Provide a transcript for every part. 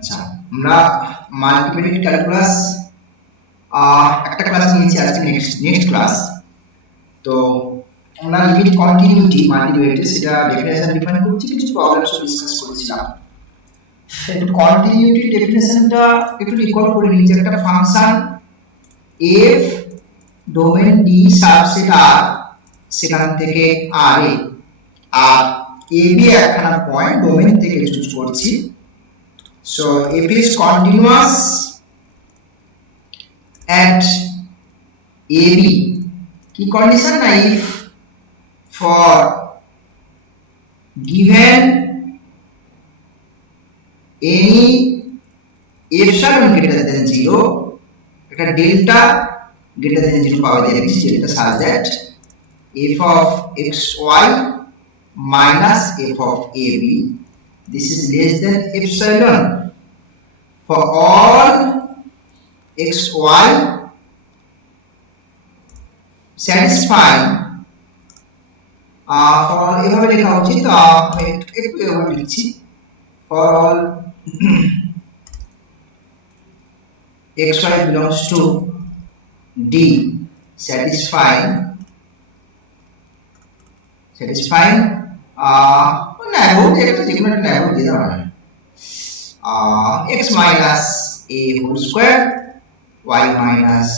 আচ্ছা, আমরা multivariate calculus একটা ক্লাস নিয়েছি, আজকে নেক্সট ক্লাস। তো আমরা লিমিট কন্টিনিউটি মাল্টিভেরিয়েট সেটা ডেফিনেশন ডিফাইন করছি, কিছু প্রবলেমস ডিসকাস করেছিলাম। একটু কন্টিনিউটি ডেফিনেশনটা একটু রিকল করে নিচ্ছি। একটা function f domain d subset r, সেখান থেকে r এ আর a b একখানা পয়েন্ট ডোমেন থেকে চুজ করছি। So if it is continuous at AB, কি condition না, if for given any epsilon greater than 0, একটা delta greater than 0 পাওয়া যায়, this delta such that f of xy minus f of AB, this is less than epsilon for all xy satisfying for all, এভাবে লেখা উচিত, একটু এভাবে লিখছি, for all xy belongs to D satisfying neighborhood, একটা যে কোনো একটা neighborhood দিয়ে দেওয়া হয়, x minus a whole square y minus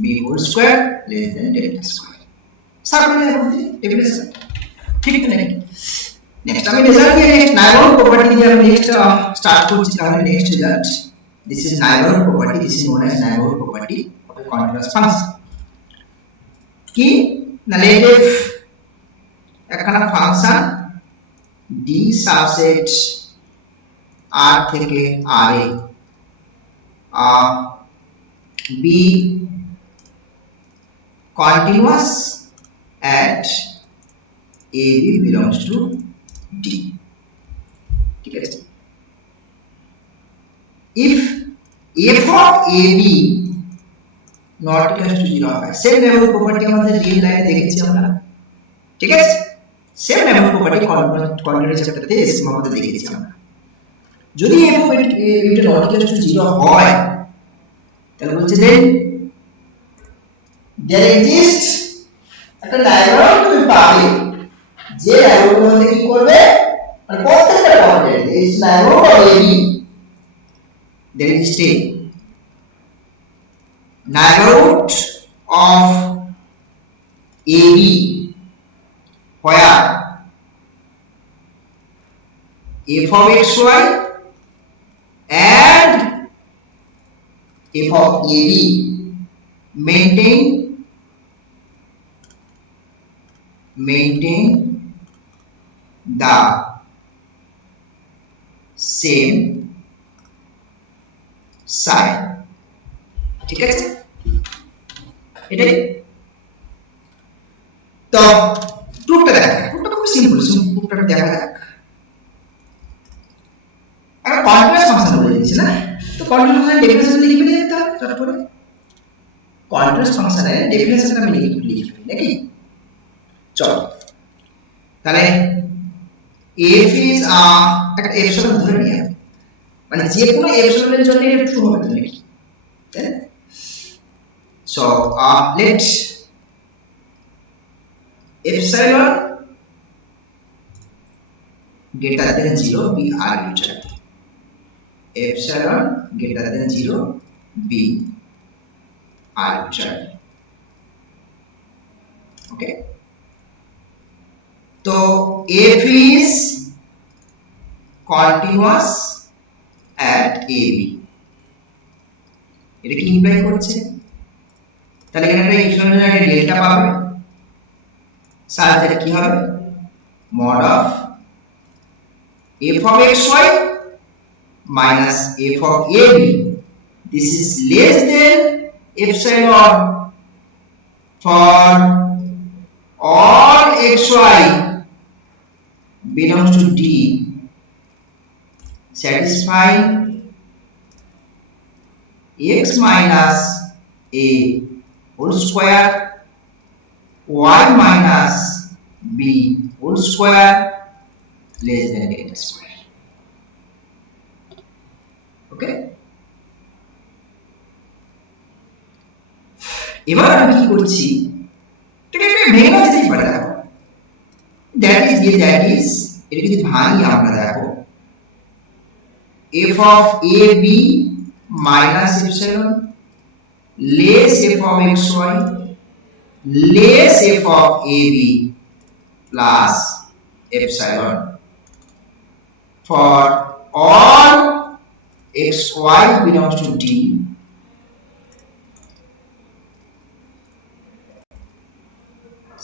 b whole square less than delta square. Circle definition ঠিক নাকি? নেক্সট আমি রেজাল্ট দিয়ে নেক্সট নাইবরহুড প্রপার্টি দিয়ে আমি নেক্সট স্টার্ট করছি। তাহলে next result, this is neighbourhood property, this is known as neighbourhood property of a continuous function. কি না, লেট এফ একখানা ফাংশন d সাবসেট r থেকে r এ be continuous at AB belongs to D. ঠিক আছে? If f of AB not equal to 0 হয়, same neighbourhood property আমাদের রিয়েল লাইনে দেখেছি আমরা, ঠিক আছে? সেম নেইবরহুড প্রপার্টি কন্টিনিউয়াস চ্যাপ্টারতে এসে আমাদের দেখেছি আমরা। যদি f of it not equal to 0 হয়, তাহলে বলছে দেন there exists একটা নেইবরহুড তুমি পাবে, যে নেইবরহুড মধ্যে কি করবে, মানে প্রত্যেকটা পয়েন্টে this neighborhood of AB there is a neighborhood of AB where f of xy and f of AB maintain the same side, ঠিক আছে? এটাই তো প্রুফটা দেখা, প্রুফটা খুব সিম্পল, প্রুফটা দেখা যাক। একটা কন্টিনিউয়াস ফাংশন বলে দিয়েছি না, তো কন্টিনিউয়াস ফাংশনের ডেফিনেশন লিখে ফেলি তারপরে কন্টিনিউয়াস ফাংশনের ডেফিনেশনটা আমি লিখে ফেলি নাকি? চলো তাহলে f is একটা এপসিলন ধরে নিয়ে, মানে যে কোনো এপসিলনের জন্য এটা ট্রু হবে তো নাকি? তাই না? So let epsilon greater than 0 be arbitrary, epsilon greater than 0 be arbitrary. Okay, তো f is continuous at AB, এটা কি ইমপ্লাই করছে? তাহলে এখানে একটা এপসিলনের জায়গায় ডেল্টা পাবে, সাথে এটা কি হবে, mod of f of xy minus f of AB, this is less than epsilon for all xy belongs to D satisfying x minus a whole square y minus b whole square less than delta square. এবার আমি কি করছি, এটাকে ভেঙে না যেতেই পারে। দেখো দ্যাট ইজ এটা যদি ভাঙি আমরা দেখো f of a b minus epsilon less f of xy less f of a b plus epsilon for all xy belongs to D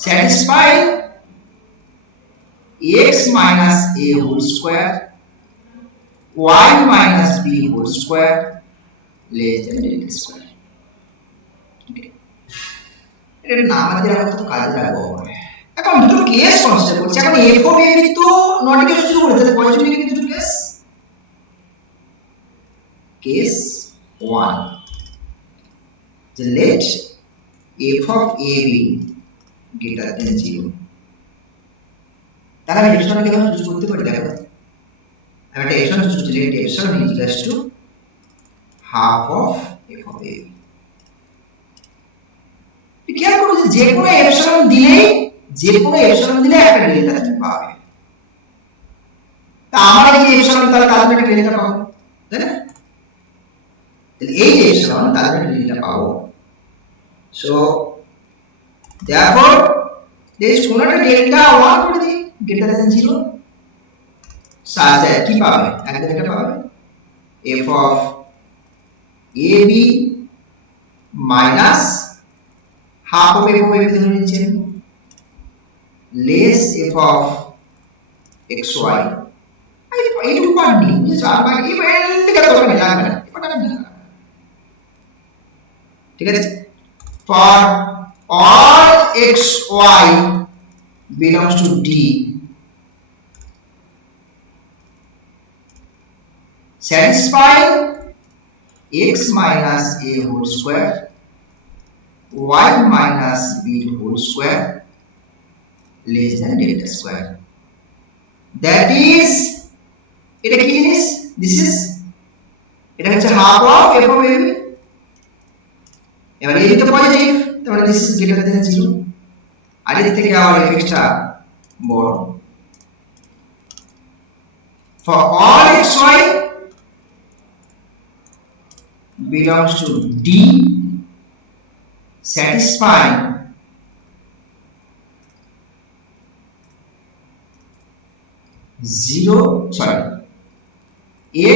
satisfying x minus a whole square y minus b whole square less than delta square. এটা না আমাদের আর তো কাজে লাগবে। এখন দুটো case consider করছি। এখন f of a b তো নট ইকুয়াল টু করে দিতে পজিটিভ নেগেটিভ দুটো case. Case 1 the let f of a b greater than 0 তাহলে আমি রেশনটাকে কিভাবে চুজ করতে পারি দেখো। আমি একটা রেশন চুজ করছি, let epsilon is equals to half of f of a b। খেয়াল করো যে কোনো epsilon দিলেই একটা ডেল্টা তুমি পাবে। তা আমার এই যে epsilon তাহলে তার জন্য একটা ডেল্টা পাবো, তাই না? তাহলে এই যে epsilon তার জন্য ডেল্টা পাবো। সো therefore there is কোনো একটা ডেল্টা 1 করে দিই greater than 0 such that কি পাবে, একটা ডেল্টা পাবে f of ab minus half of f of ab ধরে নিচ্ছেন less f of xy এইটুকু পারনি যে চার ভাগ এই দিকে তো লাগবে না, ঠিক আছে। for all xy belongs to D satisfying x minus a whole square y minus b whole square less than delta square. That is এটা কি জিনিস, this is এটা হচ্ছে half of f of a b। এবার এই তো পজিটিভ, তাহলে this is greater than 0 আর এর থেকে আবার f টা বড়। for all xy belongs to D satisfying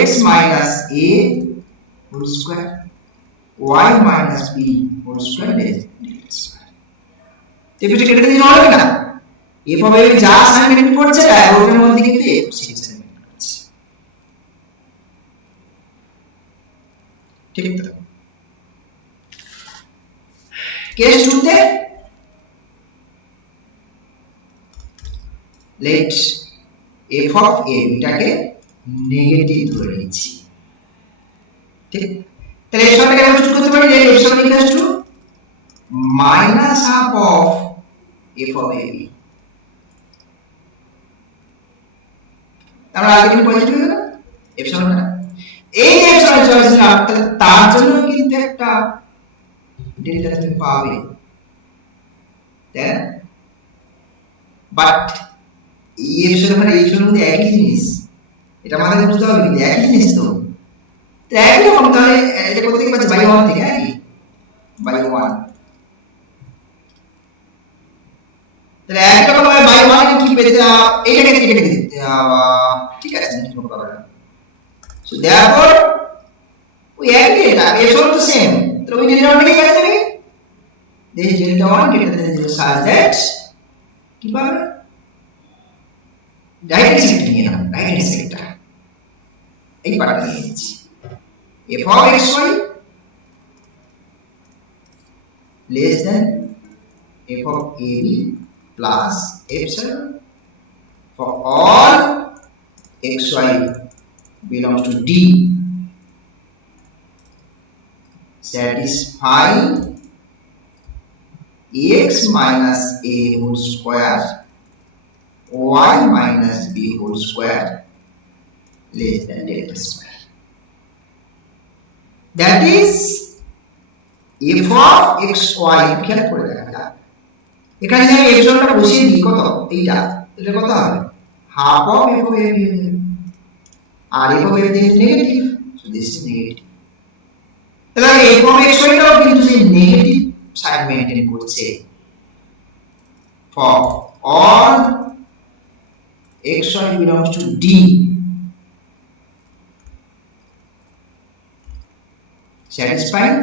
x minus a whole square y minus b whole square less than delta square। এটা কেটে দিলে হবে না, f of a যা অ্যাসাইনমেন্ট করছে তাই ওটার মধ্যে কিন্তু f সেই অ্যাসাইনমেন্ট করছে, ঠিক তো। কেস 2 তে let f of a টাকে নেগেটিভ ধরে নিচ্ছি, ঠিক। তাহলে এই সবটাকে আমরা চুজ করতে পারি let epsilon equals to minus half of f of a b। আমরা আগে কি পজিটিভ হয়ে গেল epsilonটা, এই যে epsilon চয়েস না তাহলে তার জন্য কিন্তু একটা ডেল্টা তুমি পাবে, তাই না? বাট এই epsilon আর epsilon মধ্যে একই জিনিস, এটা আমাদের বুঝতে হবে কিন্তু একই জিনিস তো। একই রকম, তাহলে এটা কোথা থেকে পাচ্ছি, বাই 1 থেকে, একই বাই 1। তাহলে একই রকম ভাবে বাই 1 কি পেতে এইটাকে কেটে দিতে, ঠিক আছে কোনো প্রবলেম না। সো देयरफॉर ওই একই এটা epsilon তো সেম, তাহলে ওই ডেল্টাটাকে কেটে দেবে, this delta 1 greater than 0 such that কি পাবে, ডাইরেক্ট সেক্টর নিয়ে নাও, ডাইরেক্ট সেক্টর এই পার্টটা নিয়ে নিচ্ছি f of xy less than f of ab plus epsilon for all xy belongs to D satisfying x minus a whole square y minus b whole square less than delta square. That is f of x y খেয়াল করে দেখা যাক এখানে যদি আমি এপসিলনটা বসিয়ে দিই কত এইটা এটা কত হবে half of f of a b আর f of a is negative so this is negative তাহলে f of x y টাও কিন্তু সেই নেগেটিভ সাইন মেইনটেইন করছে for all x y belongs to d satisfying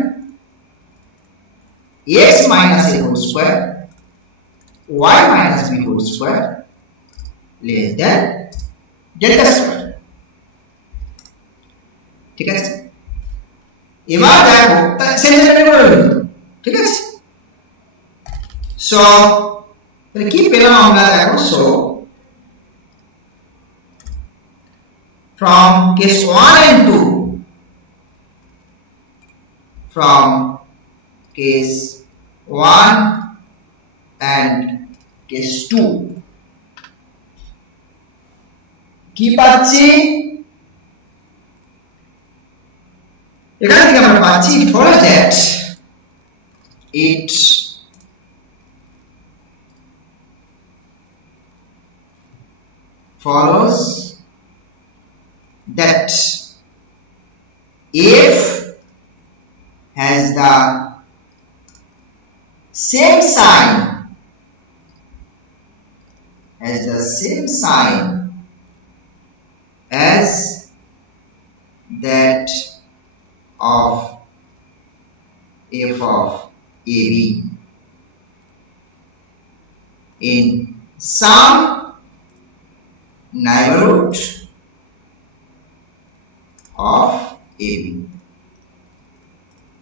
x minus a whole square y minus b whole square less than delta square ঠিক আছে এবার দেখো তাহলে সেন্টারে করে দিই ঠিক আছে সো তাহলে কি পেলাম আমরা দেখো সো from case 1 and 2 from case 1 and case 2 কি পাচ্ছি এখান থেকে আমরা পাচ্ছি follows that it follows that f has the same sign as that of f of ab in some neighborhood of ab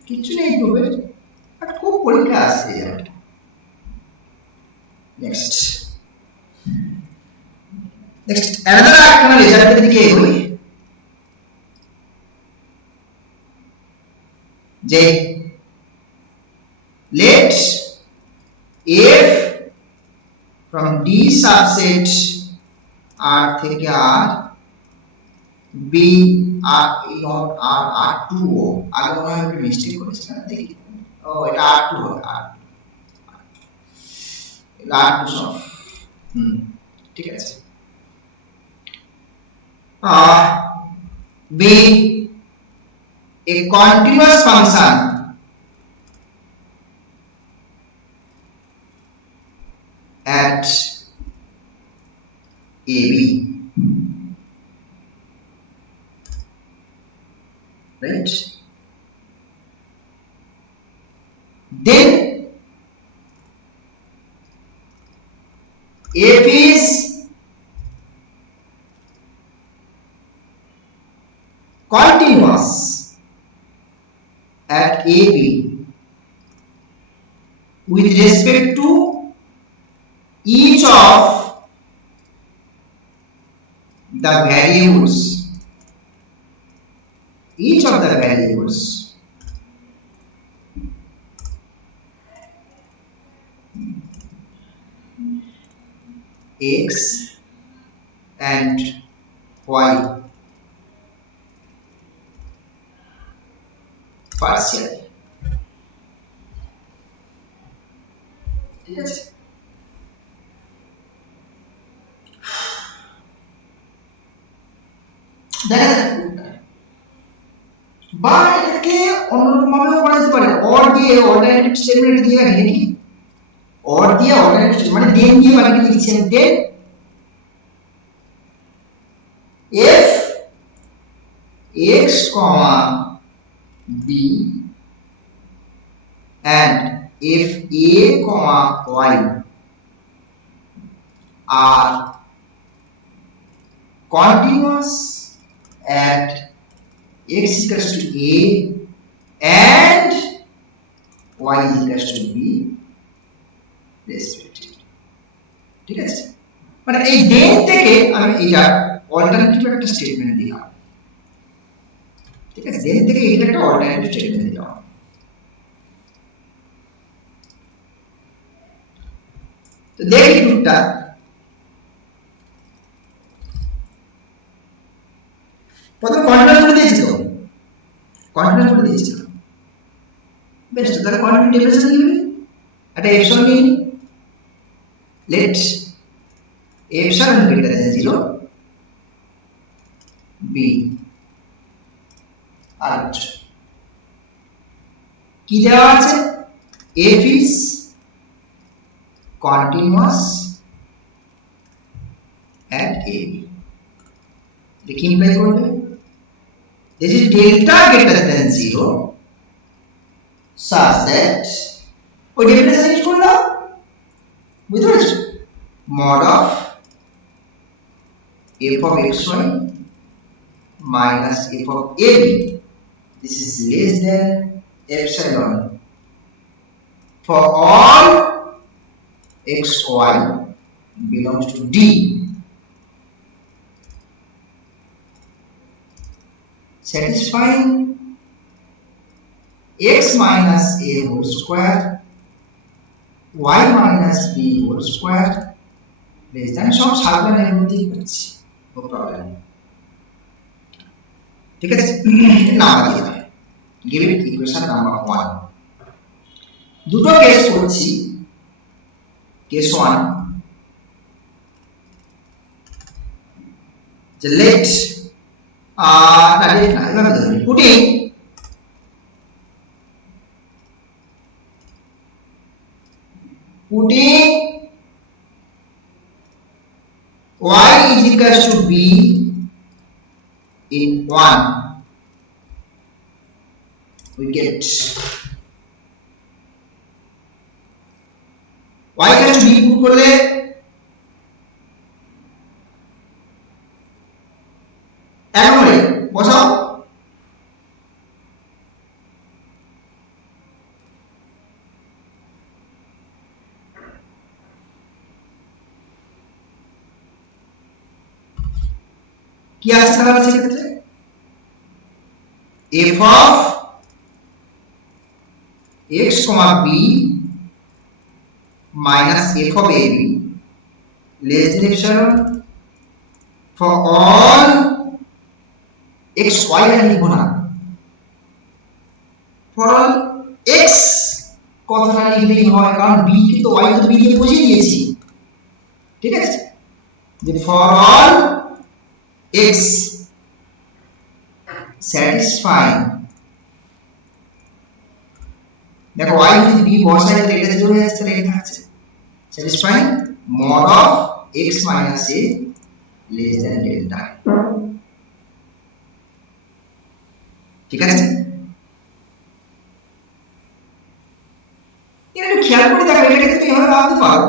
কিছু নেই করবে বাট খুব পরীক্ষা আসছে এটা নেক্সট another একটা রেজাল্টের দিকে এগোই যে let f from d subset r থেকে r b r not r r2 ও আগে মনে হয় একটু মিস্টেক করেছি না দেখি ও এটা r2 হবে r2 সব ঠিক আছে be a continuous function at ab right then f is continuous at ab with respect to each of the variables x and y partial ঠিক আছে দেখা যাক বা এটাকে অন্যরকম ভাবে করা যেতে পারে অর দিয়ে অল্টারনেটিভ স্টেটমেন্ট দিয়ে রাখি নাকি অর দিয়ে অল্টারনেটিভ মানে দেন দিয়ে বাকিটা লিখছেন দেন f x b and f a y are continuous at x equals to a and y equals to b respectively ঠিক আছে মানে এই দেন থেকে আমি এটা অল্টারনেটিভ একটা স্টেটমেন্ট দিলাম ঠিক আছে দেন থেকে এটা একটা অল্টারনেটিভ স্টেটমেন্ট দিলাম তো দেখি টুকটা প্রথমে কন্টিনিউয়াস করে দিয়েছি তো কন্টিনিউয়াস করে দিয়েছি বেশ, তো তাহলে কোয়ান্টিটি ডেফিনেশন কি হবে? একটা এপসিলন নিয়ে নিই। Let epsilon greater than 0 be arbitrary। কি দেওয়া আছে? f is continuous at a b। দেখি ইমপ্লাই করবে this is delta greater than 0 such that ওই ডেফিনেশন ইউজ করে দাও, বুঝতে পেরেছো? mod of f of xy minus f of ab, this is less than epsilon for all xy belongs to D, satisfying x minus a whole square y minus b whole square less than, সব সাধারণের মধ্যেই করছি, no problem. ঠিক আছে, নাম্বার দিয়ে দেবে, give it equation number 1। দুটো কেস করছি, কেস 1 যে লেট না লেট না এভাবে ধরুন putting y is equals to b in 1 we get y equals to b put করলে একবারে বসাও, কি আছে তাহলে সেক্ষেত্রে f of x, b minus f of ab less than epsilon for all x y এর লিখবো না, for all x কথাটা লিখলেই হয়, কারণ b কিন্তু y তো b দিয়ে বুঝিয়ে দিয়েছি। ঠিক আছে, যে for all x satisfying, দেখো y যদি b বসাই তাহলে এটা জোড়া হয়ে যাচ্ছে, লেখা আছে satisfying mod of x minus a less than delta। ঠিক আছে, এটা একটু খেয়াল করে দেখো, এটা কিন্তু এভাবে ভাবতে পারো,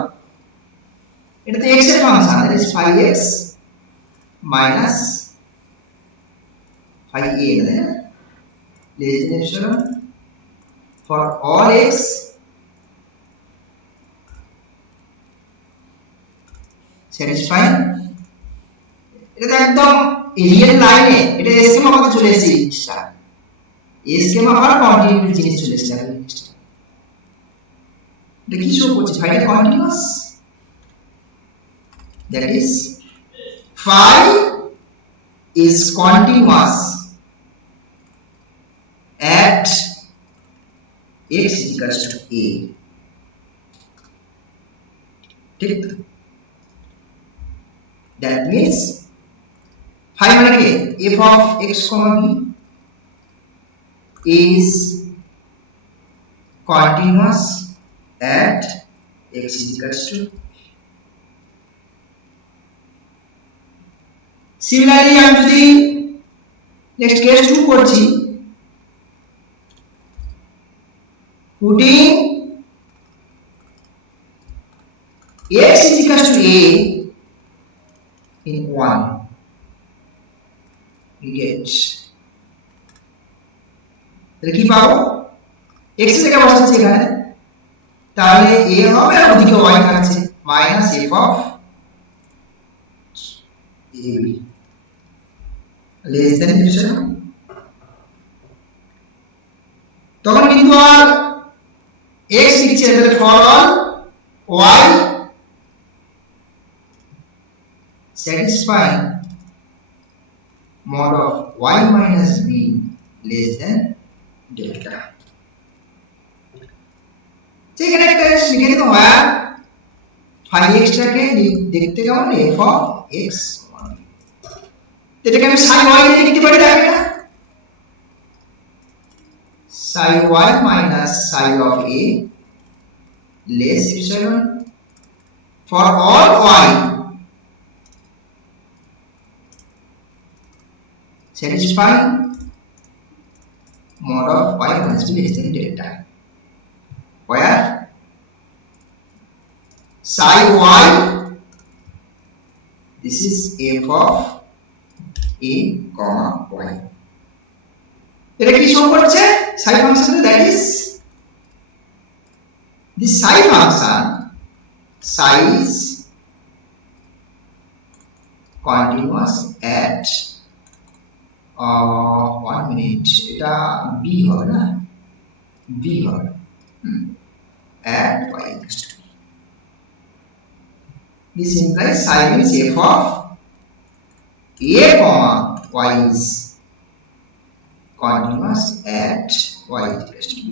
এটা তো x এর function, that is 5x minus 5a, তাই না, less than epsilon for all x satisfying, এটা একদম রিয়েল লাইনে, এটা স্কিমা কত চলে এসেছে, স্কিমা আর কন্টিনিউটি জিনিস চলে এসেছে। এটা কি শো করছে, file continuous, that is phi is continuous at x is equals to a। ঠিক, that means phi মানে কি, f of x, b is continuous at x is equals to, similarly আমি যদি নেক্সট কেস 2 করছি, putting x is equals to a in 1 we get, তাহলে কি পাবো, x এর জায়গায় বসাচ্ছি এখানে, তাহলে a হবে আর ওদিকে y থাকছে minus f of ab less than epsilon। তখন কিন্তু আর x লিখছে, তাহলে for all y satisfying mod of y minus b less than delta। এখানে একটা লিখে দিতে হয় phi x টাকে দেখতে কেমন f of x, এটাকে আমি psi y দিয়ে লিখতে পারি তাই না, psi y minus psi of a less epsilon for all y satisfying mod of y must be less than delta, where psi y, this is f of a comma y, এটা কি শো করছে psi function, that is the psi function psi is continuous at 1 minute, এটা b হবে না, b হবে at y equals to, this implies psi means f of a comma y is continuous at y equals to b.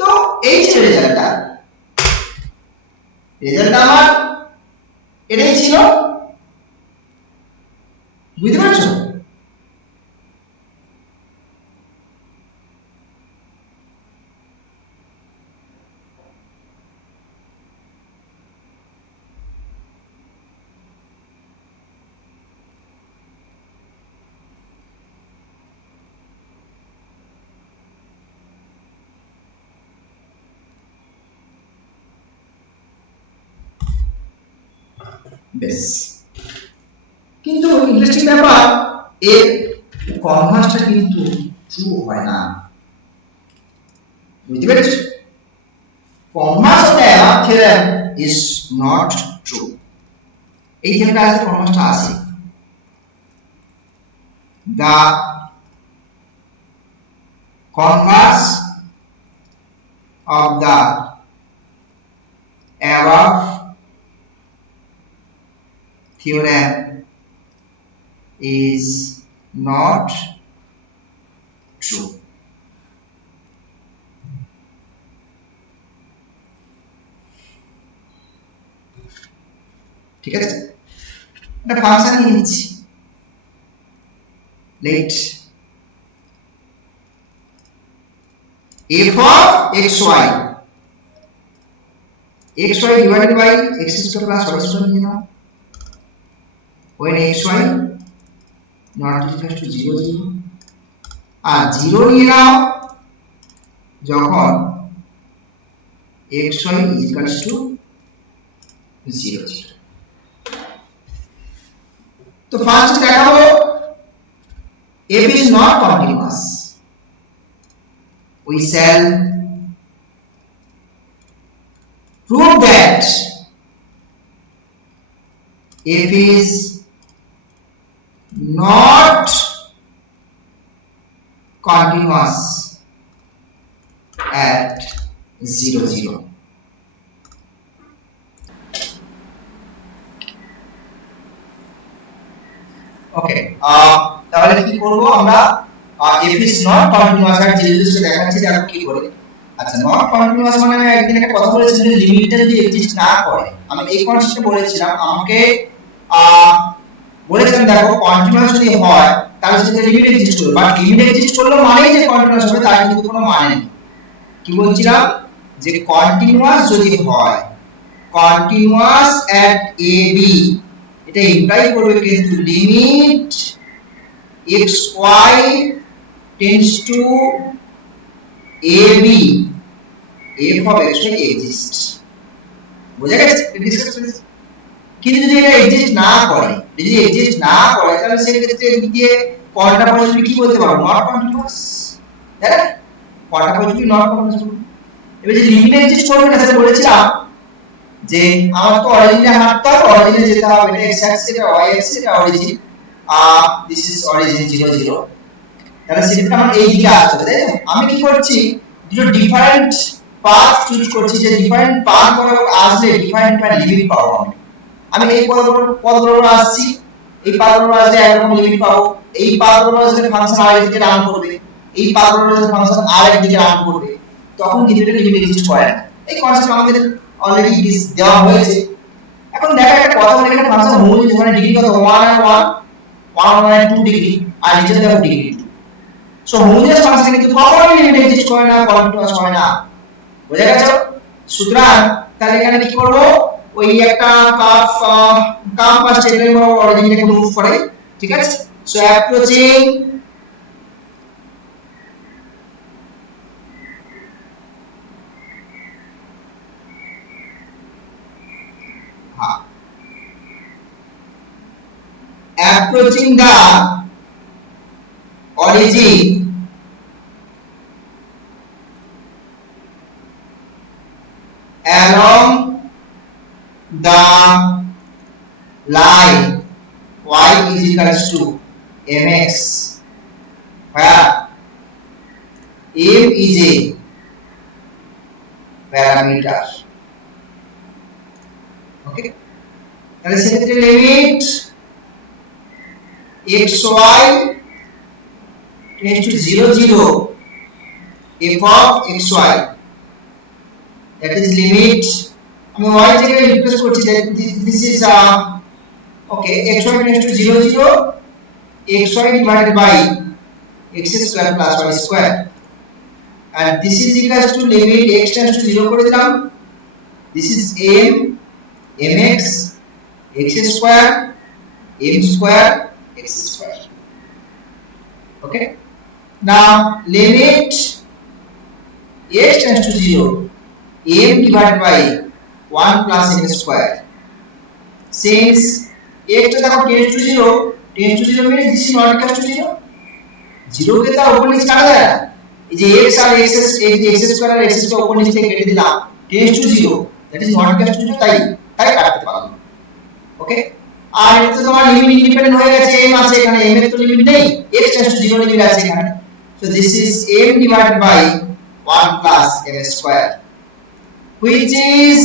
তো এই যে রেজাল্টটা আমার এটাই ছিল, বুঝতে পারছো? বেশ, কিন্তু ইন্টারেস্টিং ব্যাপার এর কনভার্সটা কিন্তু ট্রু হয় না, বুঝতে পেরেছো? Converse of the above theorem is not true, এই থিওরেমটা আছে, কনভার্সটা আছে, the converse of the above theorem is not true. ঠিক আছে, একটা ফাংশন নিয়েছি, late f of xy, xy divided by x square plus y square নিয়ে নাও, when xy not equal to 0 0, আর 0 নিয়ে নাও যখন xy is equal to 0 0। তো ফার্স্ট দেখাবো f is not continuous, we shall prove that f is not continuous at 0 0। ওকে, তাহলে কি করব আমরা, f is not continuous at 0 0 দেখাচ্ছি দেখো কি করে। আচ্ছা, নট কন্টিনিউয়াস মানে আমি একদিন একটা কথা বলেছিলাম যে লিমিটটা যদি এক্সিস্ট না করে, আমি এই কনসেপ্টে বলেছিলাম, আমাকে বলেছিলাম দেখো কন্টিনিউয়াস যদি হয় তাহলে সেটা লিমিট এক্সিস্ট করবে, বাট লিমিট এক্সিস্ট করলে মানেই যে কন্টিনিউয়াস হবে তার কিন্তু কোনো মানে নেই। কি বলছিলাম যে কন্টিনিউয়াস যদি হয়, কন্টিনিউয়াস এট a b, এটা ইমপ্লাই করবে কিন্তু limit xy tends to a b f of x exist, বুঝা গেছে? ডিসকাস করেছি। কিন্তু যদি এটা এক্সিস্ট না করে, যদি এক্সিস্ট না করে তাহলে সেই ক্ষেত্রে দিয়ে কোয়ান্টা পজিটিভ কি বলতে পারবো, নট কন্টিনিউয়াস, তাই না? Quanta positive not continuous. এবার যে লিমিট এক্সিস্ট করবে না, সেটা বলেছিলাম যে আমার তো অরিজিনে হাঁটতে হবে, অরিজিনে যেতে হবে, এটা x অ্যাক্সিস, এটা y অ্যাক্সিস, এটা অরিজিন, দিস ইজ অরিজিন 0 0, তাহলে সেটা আমার এই দিকে আসতে হবে, তাই না? আমি কি করছি, দুটো ডিফারেন্ট পাথ চুজ করছি, যে ডিফারেন্ট পাথ বরাবর আসলে ডিফারেন্ট লিমিট পাবো। আমি এই পথগুলো আসছি, এই পাথগুলো আসলে একরকম লিমিট পাবো, এই পাথগুলো আসলে ফাংশন আর একদিকে রান করবে, এই পাথগুলো আসলে ফাংশন আর একদিকে রান করবে, তখন কিন্তু এটা লিমিট এক্সিস্ট করে না। এই কনসেপ্ট আমাদের অলরেডি দেওয়া হয়েছে। এখন দেখা একটা কথা বলে এখানে ফাংশন হোমোজিনিয়াস মানে ডিগ্রি কত 1 আর 1 1 মানে 2 ডিগ্রি আর নিচে দেখো ডিগ্রি 2। সো হোমোজিনিয়াস ফাংশন কিন্তু কখনোই লিমিট এক্সিস্ট করে না, কন্টিনিউয়াস হয় না। বুঝা গেছে? সুতরাং তাহলে এখানে কি করব, ওই একটা কার্ভ বা স্ট্রেট লাইন অরিজিনটাকে মুভ করে, ঠিক আছে? So approaching approaching the origin along the line y is equals to mx, where m is a parameter. Okay, তাহলে সেক্ষেত্রে limit xy tends to 0 0 f of xy, that is limit আমি y থেকে রিপ্লেস করছি, this is okay, xy tends to 0 0 xy divided by x square plus y square, and this is equals to limit x tends to 0 করে দিলাম, this is m mx x square m square x square. Okay, now limit x tends to 0 m divided by 1 plus m square, since x to দেখো tends to 0 means this is not equal to 0, 0 কে তার উপর নিচে কাটা যায় না, এই যে x আর x square আর x কে উপর নিচে থেকে কেটে দিলাম, tends to 0, that is not equal to 0, তাই কাটতে পারলাম। ওকে, আর এটা তো তোমার লিমিট ইন্ডিপেন্ডেন্ট হয়ে গেছে, m আছে এখানে, m এর তো লিমিট নেই, x tends to 0 লিমিট আছে এখানে, so this is m divided by 1 plus m square, which is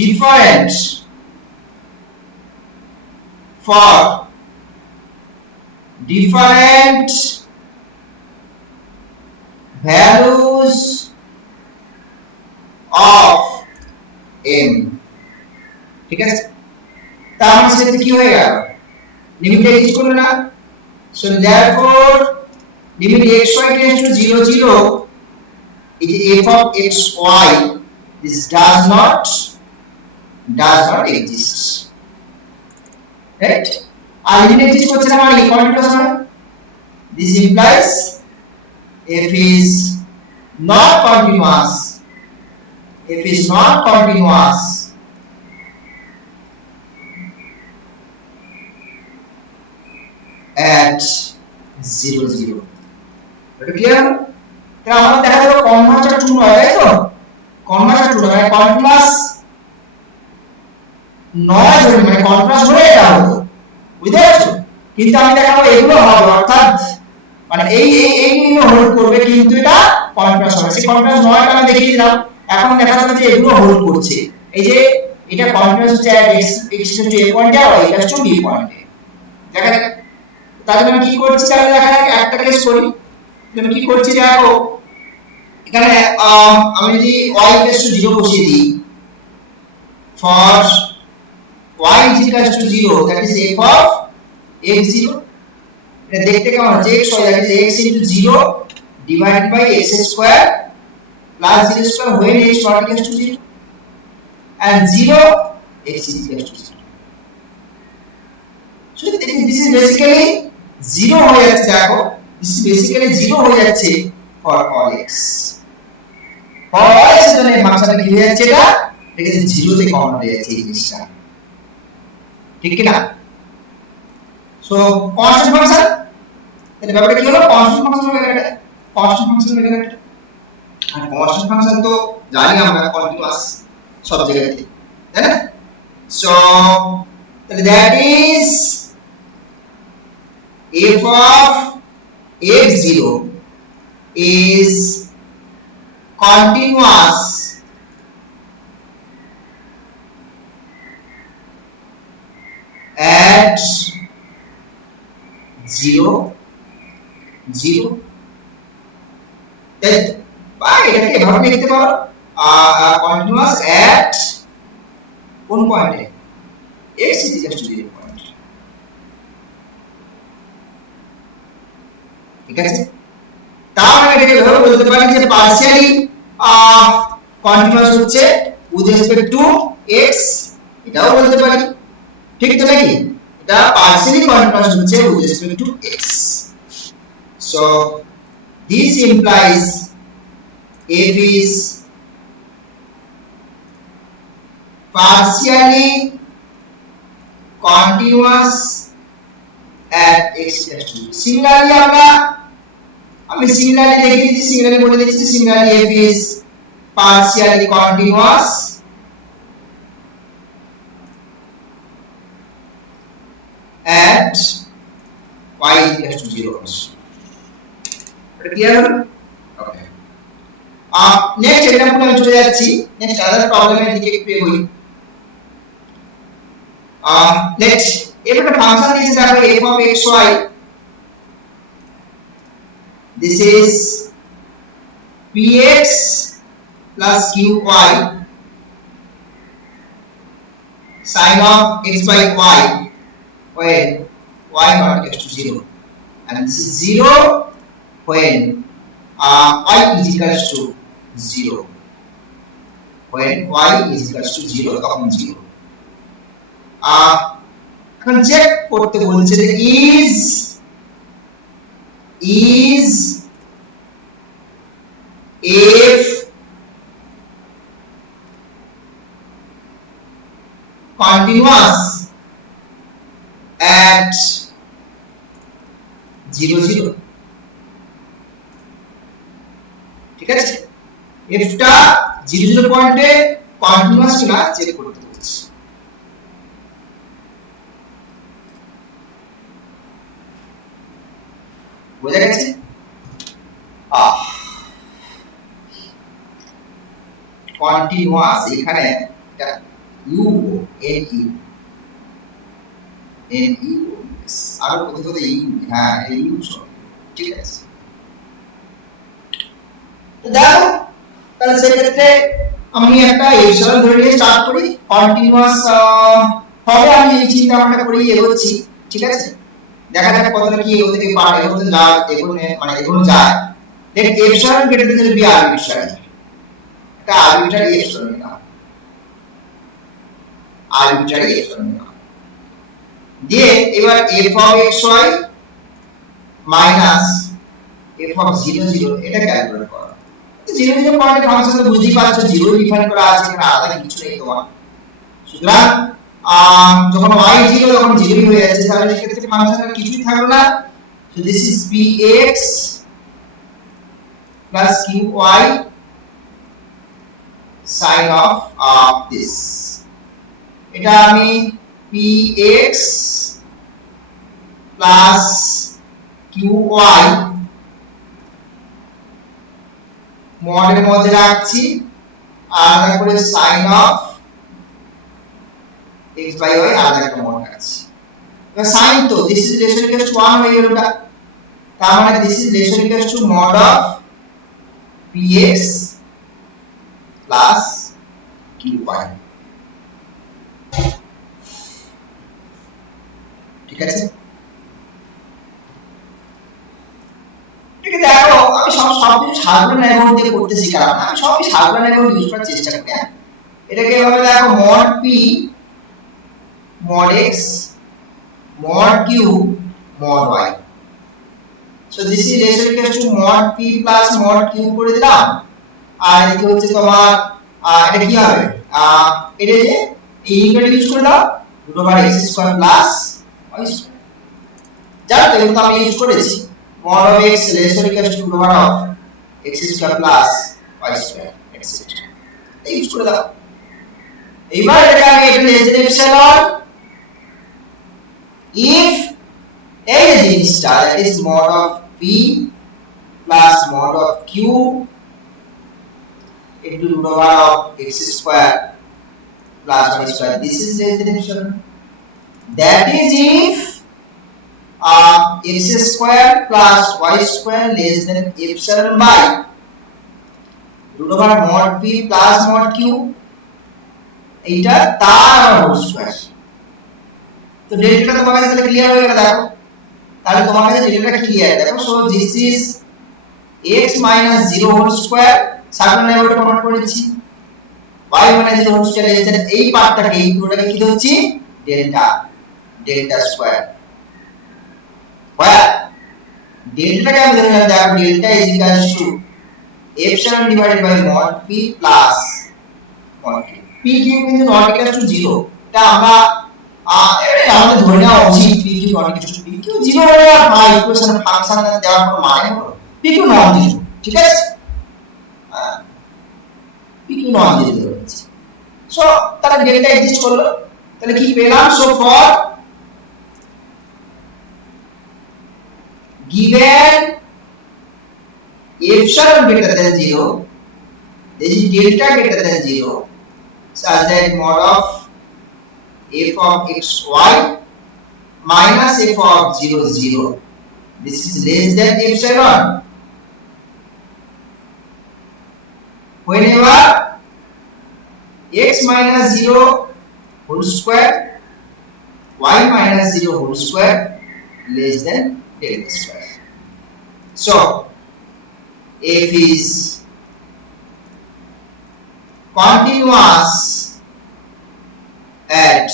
different for different values of m, ঠিক আছে? তার মানে সেটা কি হয়ে গেল, লিমিট এক্সিস্ট করবে না, so therefore limit xy tends to 0 0, it is f of xy, this does not exist, right? আর লিমিট এক্সিস্ট করছে না মানে কন্টিনিউয়াস না, this implies f is not continuous, at 0 0. এটা ক্লিয়ার? তাহলে আমাদের দেখা গেল কনভার্জেন্ট ট্রু হয়, তাই তো? কনভার্জেন্ট ট্রু মানে কন্টিনিউয়াস নয় ধরে, মানে কন্টিনিউয়াস হলে এটা হতো, বুঝতে পারছো? কিন্তু আমি দেখাবো এগুলো হবে, অর্থাৎ মানে এইগুলো হোল্ড করবে কিন্তু এটা কন্টিনিউয়াস হবে, সেই কন্টিনিউয়াস নয়টা আমি দেখিয়ে দিলাম, এখন দেখা যাবে যে এগুলো হোল্ড করছে, এই যে এটা কন্টিনিউয়াস হচ্ছে x টু a পয়েন্টে আর y টু b পয়েন্টে, দেখা যাক। তাহলে আমি কি করছি, তাহলে দেখা যাক একটা কেস করি, আমি কি করছি দেখো, এখানে আমি যদি y টু 0 বসিয়ে দিই, for y is equal to 0, that is f of x0, এটা দেখতে কেমন হচ্ছে, x হয়, that is x into 0 divided by x square plus 0 square when x not equal to 0, and 0 x is equal to 0. So this is basically 0 হয়ে যাচ্ছে, দেখো this is basically 0 হয়ে যাচ্ছে for all x, for all x এর জন্য এই ফাংশনটা কি হয়ে যাচ্ছে, এটা 0 তে কমন হয়ে যাচ্ছে এই জিনিসটা, ঠিক কি না? সো কনস্ট্যান্ট ফাংশন, তাহলে ব্যাপারটা কি হলো, কনস্ট্যান্ট ফাংশন হয়ে গেল, কনস্ট্যান্ট ফাংশন হয়ে গেল, আর কনস্ট্যান্ট ফাংশন তো জানি আমরা কন্টিনিউয়াস সব জায়গাতে, তাই না? সো তাহলে that is f of x0 is continuous at 0 0, তাই বা এটাকে এভাবে লিখতে পারো কন্টিনিউয়াস এট কোন পয়েন্টে x is equal to 0 পয়েন্ট। ঠিক আছে, তাহলে এটাকে এভাবে বলতে পারি যে পার্শিয়ালি কন্টিনিউয়াস হচ্ছে উইথ রেসপেক্ট টু x, এটাও বলতে পারি। ঠিক তো নাকি? এটা পার্শিয়ালি কন্টিনিউয়াস হচ্ছে with respect to x। So this implies f is partially continuous at x equals to 0। সিমিলারলি আমি সিমিলারলি লিখে দিচ্ছি, সিমিলারলি বলে দিচ্ছি, similarly f is partially continuous at y equals to 0 also। এটা ক্লিয়ার হলো? ওকে, নেক্সট এক্সাম্পল আমি চলে যাচ্ছি। নেক্সট আদার প্রবলেমের দিকে একটু এগোই। নেক্সট এর একটা ফাংশন দিয়েছে দেখো f of xy, this is px plus qy sin of x by y when y not equals to 0, and this is 0 when y is equals to 0, when y is equals to 0 তখন 0। এখন চেক করতে বলছে যে is f continuous at 0 0। ঠিক আছে, f টা 0 0 পয়েন্টে কন্টিনিউয়াস কিনা চেক করতে বলছে। বোঝা গেছে? কন্টিনিউয়াস এখানে এটা ইউ এন ইউ আর কোথাও ইউ, হ্যাঁ এই ইউ সব ঠিক আছে। তো দেখো তাহলে সেক্ষেত্রে আমি একটা এপসিলন ধরে নিয়ে স্টার্ট করি। কন্টিনিউয়াস হবে আমি এই চিন্তা ভাবনা করেই এগোচ্ছি। ঠিক আছে, দেখা যাক কতটা কি এগোতে থেকে পারে, এগোতে যায়, এগোনো যায়। দেখ epsilon greater than be arbitrary, এটা আরবিট্রারি এপসিলন না, আরবিট্রারি এপসিলন না। দিয়ে এবার f of xy minus f of 0 0 এটা ক্যালকুলেট করো। 0 0 পয়েন্টে ফাংশন তো বুঝতেই পারছো 0 ডিফাইন করা আছে, এখানে আলাদা কিছু নেই তোমার। সুতরাং যখন y 0 তখন 0 হয়ে যাচ্ছে, তাহলে এই ক্ষেত্রে ফাংশনের কিছুই থাকলো না। So this is px plus qy sin of this। এটা আমি px plus qy মডের মধ্যে রাখছি, আলাদা করে sin of x by y আলাদা একটা মড রাখছি। এবার sin তো this is less or equals to 1 হয়ে গেল, তার মানে this is less or equals to mod of px plus qy। ঠিক আছে, দেখো আমি সবকিছু সাধারণ অ্যামাউন্ট দিয়ে করতে শিখালাম না, আমি সবই সাধারণ অ্যামাউন্ট ইউজ করার চেষ্টা করি। হ্যাঁ, এটাকে এভাবে দেখো mod p mod x mod q mod y। So this is less or equals to mod p plus mod q করে দিলাম। আর এদিকে হচ্ছে তোমার এটা কি হবে, এটা যে এই ইকুয়েশন ইউজ করে দাও √x square plus y square. জানো তো এটা আমি ইউজ করেছি mod of x less or equals to √x square plus y square etc। এই ইউজ করে দাও। এবার এটা আমি এটা less than epsilon if এই যে জিনিসটা that is mod of p plus mod of q into √x square plus y square, this is less than epsilon। That is if x square plus y square less than epsilon by root over mod p plus mod q এইটা তার whole square. তো ডেল্টাটা তোমার কাছে তাহলে ক্লিয়ার হয়ে গেল। দেখো তাহলে তোমার কাছে ডেল্টাটা ক্লিয়ার। দেখো so this is x minus 0 whole square, circle নেভারটা কনভার্ট করেছি, y minus 0 হোল স্কয়ার এর এই পার্টটাকে এই পুরোটাকে কি হচ্ছে ডেল্টা, ডেল্টা স্কয়ার। হয় ডেল্টাটাকে আমি ধরে নিলাম দেখো delta is equals to epsilon divided by mod p plus mod q। p q কিন্তু নট ইকুয়ালস টু 0, এটা আমরা এটা আমাদের ধরে নেওয়া উচিত। p q not equals two p q 0 হলে আর ভাই ইকুয়েশনে ফাংশন দেওয়ার কোনো মানে হলো p q নট 0, ঠিক আছে। p q নট 0 হচ্ছে। সো তাহলে ডেল্টা এক্সিস্ট করলো, তাহলে কি পেলাম? So for given epsilon greater than 0, this is delta greater than 0, such that mod of f of xy minus f of 0 0, this is less than epsilon. Whenever x minus 0 whole square, y minus 0 whole square less than delta square. So f is continuous at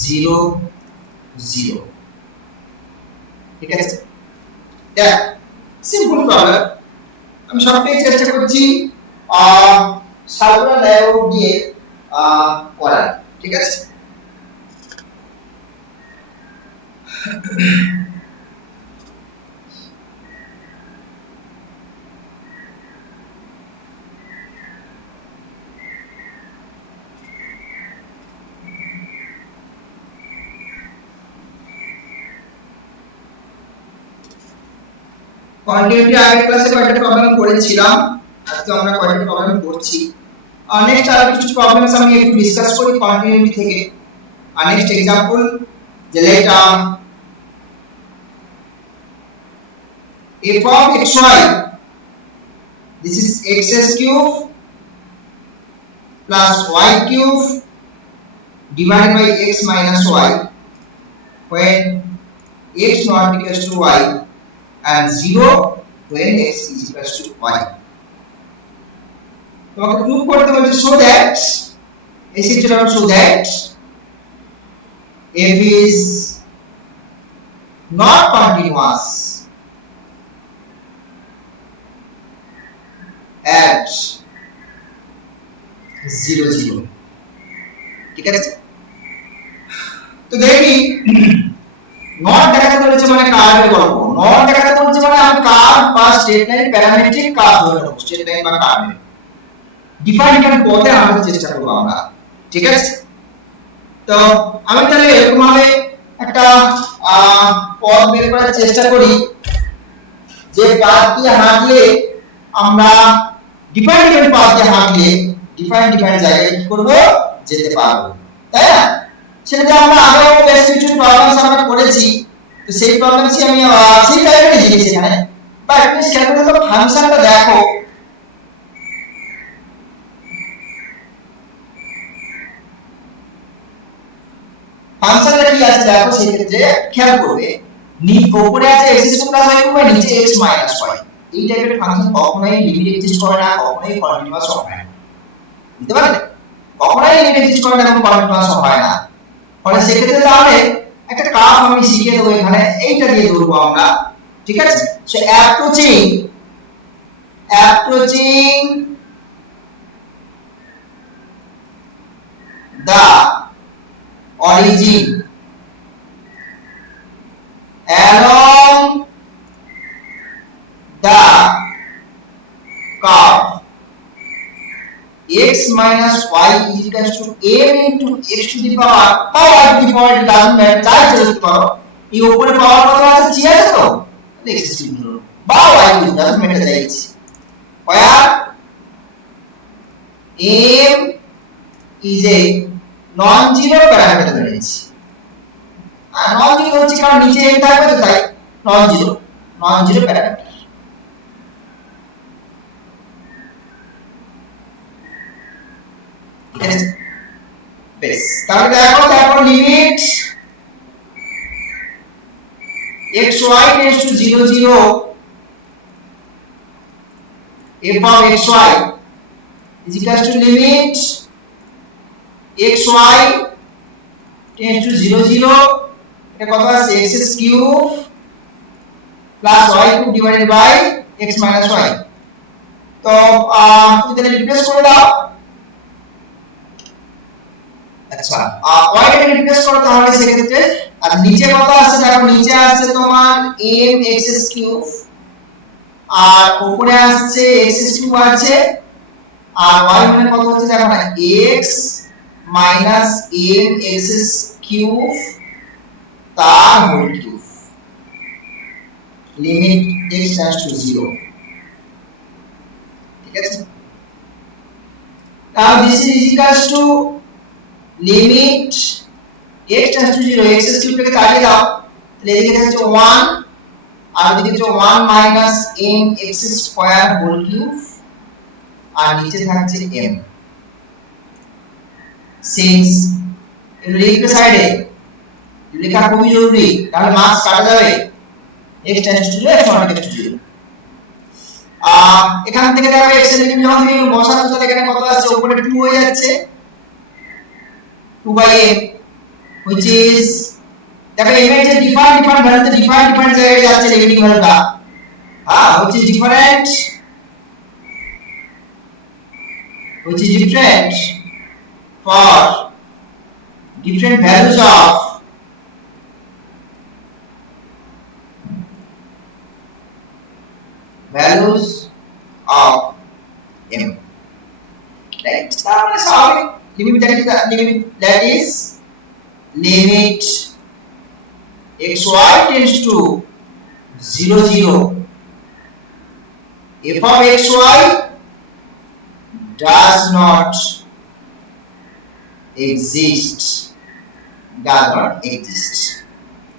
0 0, ঠিক আছে। দেখ simple problem, আমি সবটাই চেষ্টা করছি সাধারণ লেভেল দিয়ে করার, ঠিক আছে। কন্টিনিউটি আগের ক্লাসে কয়েকটা প্রবলেম করেছিলাম, আজকে আমরা কয়েকটা প্রবলেম করছি। নেক্সট আর কিছু প্রবলেমস আমি একটু ডিসকাস করি কন্টিনিউটি থেকে। নেক্সট एग्जांपल যে লেটা f of xy, this is x cube plus y cube divided by x minus y when x not equals to y and 0 when x is equals to y. তোমাকে প্রুভ করতে বলছে so that so that f is not continuous at 0 0, ঠিক আছে। তো দেখি নট দেখাতে বলেছে মানে কার্ভের গল্প, নট দেখাতে বলেছে মানে আমি কার্ভ বা স্ট্রেট লাইন প্যারামেট্রিক কার্ভ ধরে নেব, স্ট্রেট লাইন বা কার্ভের ডিফাইন এখানে পথে আনার চেষ্টা করব আমরা, ঠিক আছে। তো আমি তাহলে এরকম ভাবে একটা পথ বের করার চেষ্টা করি যে পাথ দিয়ে হাঁটলে আমরা ডিফাইন পাথ দিয়ে হাঁটলে ডিফাইন জায়গায় কি করব যেতে পারবো, তাই না। সেটা আমরা আগেও বেশ কিছু প্রবলেমস আমরা করেছি, তো সেই প্রবলেমসই আমি সেই টাইপেরই জিনিস এখানে। বা একটা খেয়াল করে দেখো ফাংশনটা দেখো, ফাংশনটা কি আছে দেখো, সেই ক্ষেত্রে খেয়াল করবে উপরে আছে x square plus y cube, নিচে x মাইনাস y। এই টাইপের ফাংশন কখনোই লিমিট এক্সিস্ট করে না, কখনোই কন্টিনিউয়াস হয় না, বুঝতে পারলে? কখনোই লিমিট এক্সিস্ট করে না এবং কন্টিনিউয়াস হয় না। ফলে সেই ক্ষেত্রে তাহলে একটা কার্ভ আমি শিখিয়ে দেবো এখানে, এইটা দিয়ে ধরবো আমরা, ঠিক আছে। So approaching the origin along the curve x minus y is equal to m into x to the power or y to the power, it doesn't matter, যাই চলতে পারো। এই উপরে পাওয়ার কত আছে, জি আছে তো, x to the power বা y to doesn't matter, যাইছে where m is a non-zero parameter ধরেছি। আর non-zero হচ্ছে কারণ নিচে m থাকবে তো তাই non-zero প্যারামিটার। ঠিক আছে বেশ তাহলে দেখো তারপর limit xy tends to 0 0 f of xy is equal to limit xy tends to 0 0 এটা কত আছে x cube plus y cube divided by x minus y তো তুমি তাহলে রিপ্লেস করে দাও আচ্ছা y কে রিপ্লেস করো তাহলে সেক্ষেত্রে আর নিচে কত আছে দেখো নিচে আছে তোমার m x cube আর উপরে আসছে x cube আছে আর y মানে কত হচ্ছে দেখো না x minus m x cube তার whole cube limit x tends to 0 ঠিক আছে now this is equals to limit x tends to 0 x cube থেকে কাটিয়ে দাও তাহলে এদিকে হচ্ছে 1 আর এদিকে হচ্ছে 1 minus m x square whole cube আর নিচে থাকছে m since এর লিখবে সাইডে লেখা খুবই জরুরি তাহলে মার্কস কাটা যাবে x tends to 0 x not equal to 0 এখান থেকে দেখো x এর লিমিট যখন তুমি বসাচ্ছ তাহলে এখানে কত আসছে উপরে 2 হয়ে যাচ্ছে 2 by m which is দেখো m এর যে ডিফারেন্ট ভ্যালুতে ডিফারেন্ট জায়গায় যাচ্ছে লিমিটিং ভ্যালুটা which is different for different values of m right তাহলে স্বাভাবিক limit that is limit xy tends to 0 0 f of xy does not exist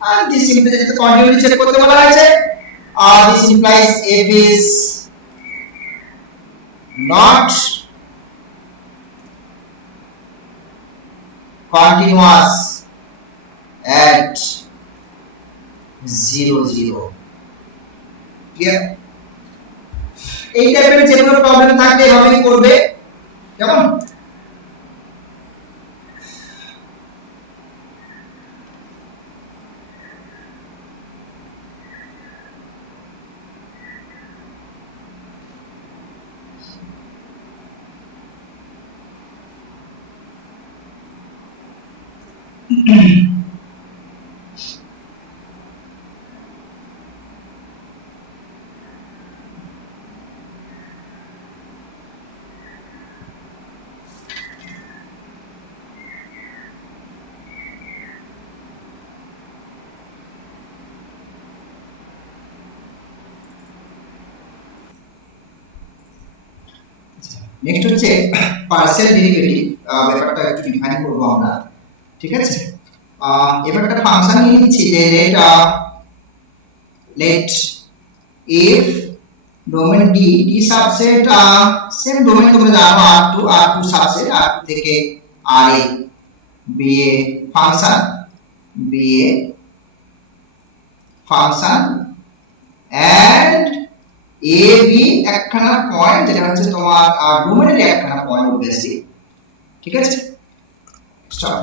and this implies the continuity check করতে বলা আছে this implies f is not continuous at 0 0 clear এই টাইপের যে কোনো প্রবলেম থাকলে এভাবেই করবে কেমন নেক্সট হচ্ছে পার্সিয়াল ডেরিভেটিভ ব্যাপারটা একটু ডিফাইন করব আমরা ঠিক আছে এবার একটা ফাংশন নিয়ে নিচ্ছি যে let if domain d subset same domain তোমরা জানো r2 সাবসেট r2 থেকে ra be a function and a b একখানা পয়েন্ট যেটা হচ্ছে তোমার ডোমেনের একখানা পয়েন্ট অবভিয়াসলি ঠিক আছে stop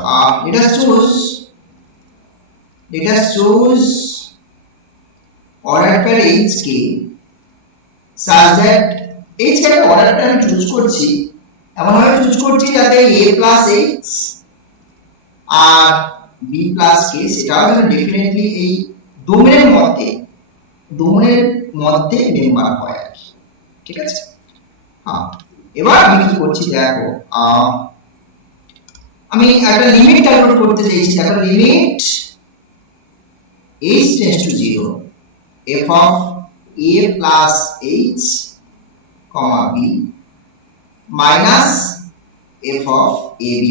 let us choose order pair h K such that h K order pair আমি চুজ করছি এমন ভাবে চুজ করছি যাতে a plus h R b plus k সেটাও যেন ডেফিনেটলি এই ডোমেনের মধ্যে মেম্বার হয় আর ঠিক আছে এবার আমি কি করছি দেখো আমি একটা লিমিট ক্যালকুলেট করতে চাইছি দেখো limit h tends to 0 f of a plus h comma b minus f of ab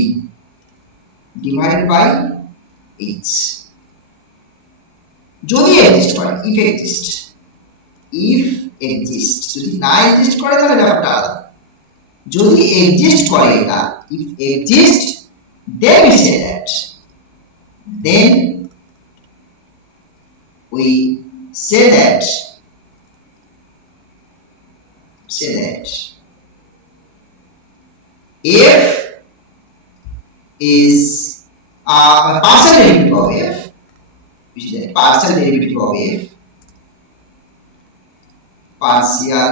divided by h যদি এক্সিস্ট করে if exist যদি না এক্সিস্ট করে তাহলে ব্যাপারটা আলাদা যদি exist করে এটা, if exist, then we say that, then we say that f is a partial derivative of f, which is a partial derivative of f, partial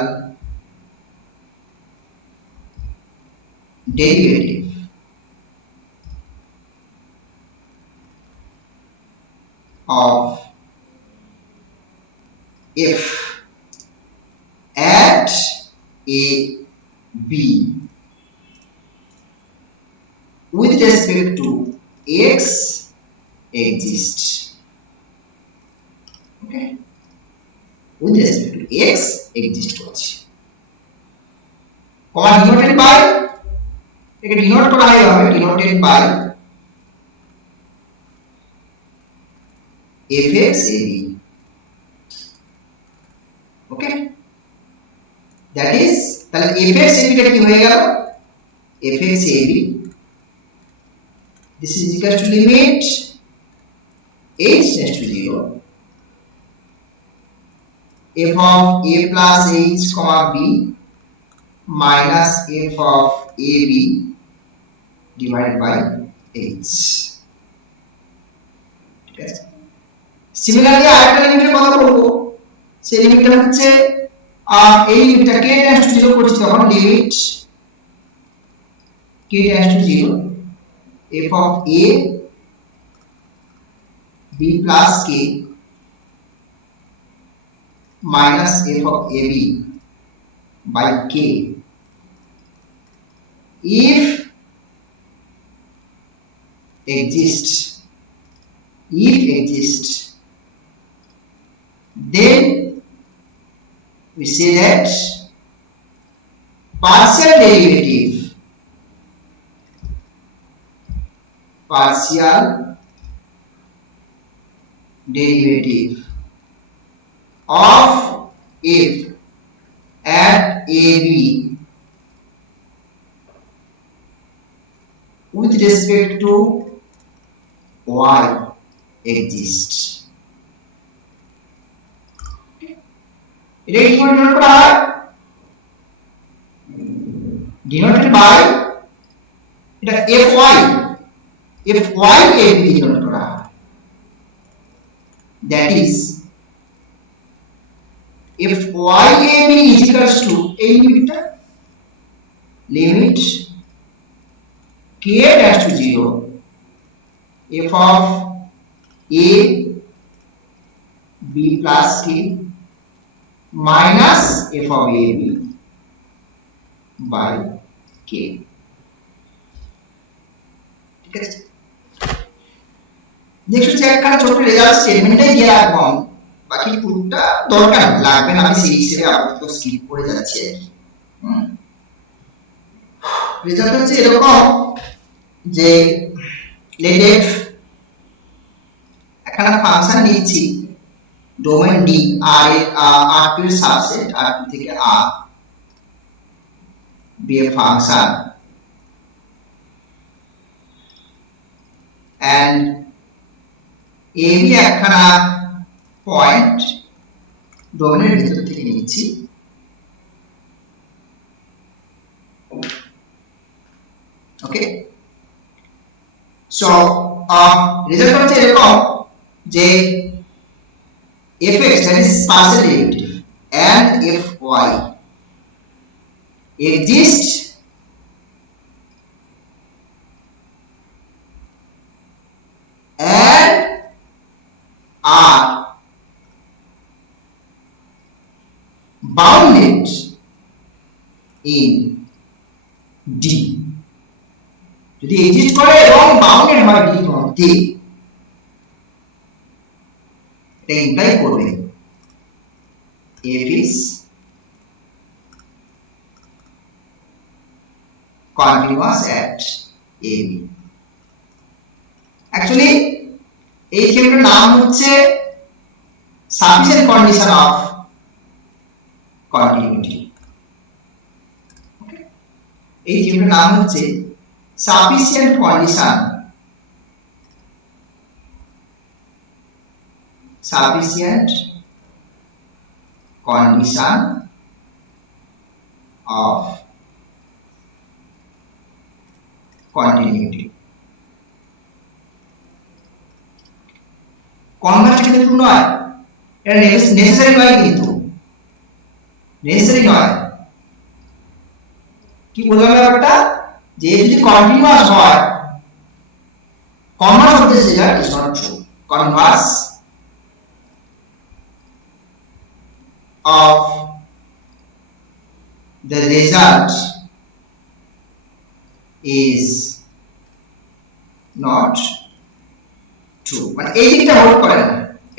derivative of f at a b with respect to x exists. Okay, with respect to x exist করছে, comma denoted by, একে denote করা হয় হবে denoted by fx ab. Okay, that is তাহলে fx ab টা কি হয়ে গেল, fx ab, this is equal to limit h tends to 0 f of a plus h comma b minus f of ab divided by h. ঠিক আছে, সিমিলারলি আরেকটা লিমিটের কথা বলবো, সেই লিমিটটা হচ্ছে এই লিমিটটা k tends to 0 করছি তখন limit k tends to 0 f of a b plus k minus f of ab by k if exists, then we say that partial derivative of f at ab with respect to y exists. এটা কি করে ডিনোট করা হয়, denoted by এটা fy ab denote করা হয়, that is fy ab is equals to এই লিমিটটা limit k dash to 0 f of a b plus k minus f of ab by k. ঠিক আছে, নেক্সট হচ্ছে একখানা ছোট রেজাল্ট স্টেটমেন্টটাই দিয়ে রাখবো, বাকি পুরোটা দরকার লাগবে না, আমি সেই হিসেবে আপাতত স্কিপ করে যাচ্ছি আর কি। রেজাল্ট হচ্ছে এরকম যে let f একখানা ফাংশন নিচ্ছি ডোমেইন d r এর r2 এর সাবসেট r2 থেকে r be a function and ab একখানা পয়েন্ট ডোমেইনের ভিতর থেকে নিচ্ছি, ওকে। সো রেজাল্ট হচ্ছে এরকম যে fx that is partial derivative and fy exist and are bounded in D, যদি এক্সিস্ট করে এবং বাউন্ডেড হয় D মধ্যে, এটা ইমপ্লাই করবে f is continuous at ab. Actually এই থিওরিটার নাম হচ্ছে সাফিসিয়েন্ট কন্ডিশন অফ কন্টিনিউইটি। এই থিওরিটার নাম হচ্ছে sufficient condition of continuity Converse কিন্তু নয়, এটা নেসেসারি নয়, কিন্তু নেসেসারি নয়। কি বললাম ব্যাপারটা, যে যদি কন্টিনিউয়াস হয়, Converse of this result is not true. Converse of the result is not true, মানে এই দিকটা হোল্ড করে না,